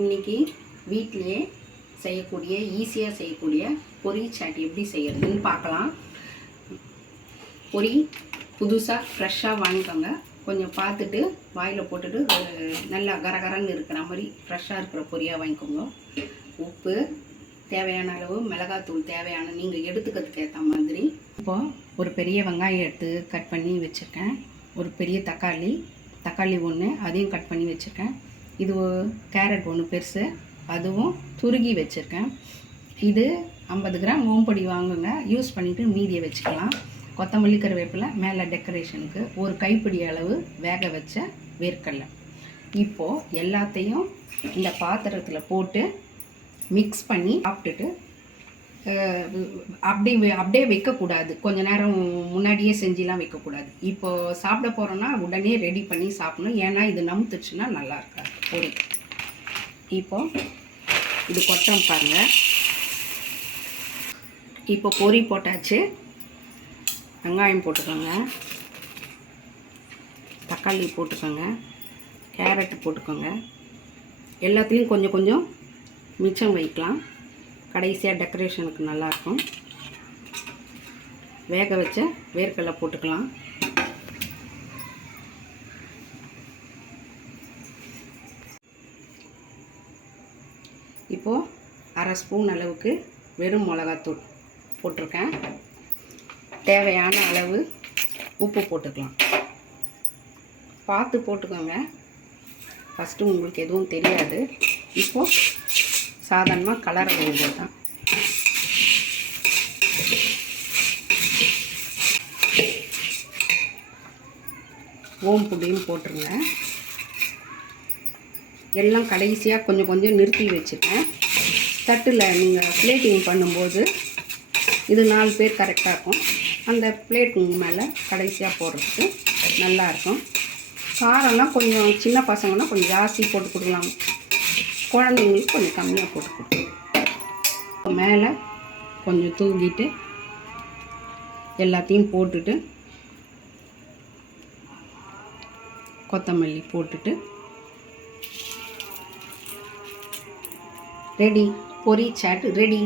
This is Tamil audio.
இன்றைக்கி வீட்டிலே செய்யக்கூடிய ஈஸியாக செய்யக்கூடிய பொரி சாட் எப்படி செய்யறதுன்னு பார்க்கலாம். பொரி புதுசாக ஃப்ரெஷ்ஷாக வாங்கிக்கோங்க. கொஞ்சம் பார்த்துட்டு வாயில் போட்டுட்டு நல்லா கரகரன்னு இருக்கிற மாதிரி ஃப்ரெஷ்ஷாக இருக்கிற பொரியாக வாங்கிக்கோங்க. உப்பு தேவையான அளவு, மிளகாத்தூள் தேவையான நீங்கள் எடுத்துக்கிறதுக்கு ஏற்ற மாதிரி. இப்போது ஒரு பெரிய வெங்காயம் எடுத்து கட் பண்ணி வச்சுருக்கேன். ஒரு பெரிய தக்காளி ஒன்று அதையும் கட் பண்ணி வச்சுருக்கேன். இது கேரட் ஒன்று பெருசு, அதுவும் துருகி வச்சுருக்கேன். இது 50 கிராம் ஓம்பொடி வாங்குங்க, யூஸ் பண்ணிவிட்டு மீதியை வச்சுக்கலாம். கொத்தமல்லி, கருவேப்பிலை மேலே டெக்கரேஷனுக்கு. ஒரு கைப்பிடி அளவு வேக வச்ச வேர்க்கடலை. இப்போது எல்லாத்தையும் இந்த பாத்திரத்தில் போட்டு மிக்ஸ் பண்ணி சாப்பிட்டுட்டு அப்படியே வைக்கக்கூடாது. கொஞ்சம் நேரம் முன்னாடியே செஞ்சுலாம் வைக்கக்கூடாது. இப்போது சாப்பிட போகிறோன்னா உடனே ரெடி பண்ணி சாப்பிடணும். ஏன்னா இது நமுத்துச்சுன்னா நல்லா இருக்காது பொரி. இப்போது இது கொட்டம் பாருங்கள். இப்போ பொரி போட்டாச்சு. வெங்காயம் போட்டுக்கோங்க, தக்காளி போட்டுக்கோங்க, கேரட் போட்டுக்கோங்க. எல்லாத்துலேயும் கொஞ்சம் கொஞ்சம் மிச்சம் வைக்கலாம். கடைசியாக டெக்கரேஷனுக்கு நல்லாயிருக்கும். வேக வச்ச வேர்க்கடலை போட்டுக்கலாம். இப்போது அரை ஸ்பூன் அளவுக்கு வெறும் மிளகாத்தூள் போட்டிருக்கேன். தேவையான அளவு உப்பு போட்டுக்கலாம். பார்த்து போட்டுக்கோங்க, ஃபஸ்ட்டு உங்களுக்கு எதுவும் தெரியாது. இப்போது சாதாரணமாக கலர வேண்டியது தான். ஓம்புடியும் போட்டுருங்க. எல்லாம் கடைசியாக கொஞ்சம் கொஞ்சம் நிறுத்தி வச்சுட்டேன். தட்டில் நீங்கள் பிளேட்டிங் பண்ணும்போது இது 4 பேர் கரெக்டாக இருக்கும். அந்த பிளேட்டுங்க மேலே கடைசியாக போடுறதுக்கு நல்லாயிருக்கும். காரம்லாம் கொஞ்சம் சின்ன பசங்கன்னா கொஞ்சம் ஜாஸ்தி போட்டு கொடுக்கலாம், குழந்தைங்களுக்கு கொஞ்சம் கம்மியாக போட்டு கொடுக்கலாம். மேலே கொஞ்சம் தூங்கிட்டு எல்லாத்தையும் போட்டுட்டு கொத்தமல்லி போட்டுட்டு ரெடி. பொரி சாட் ரெடி.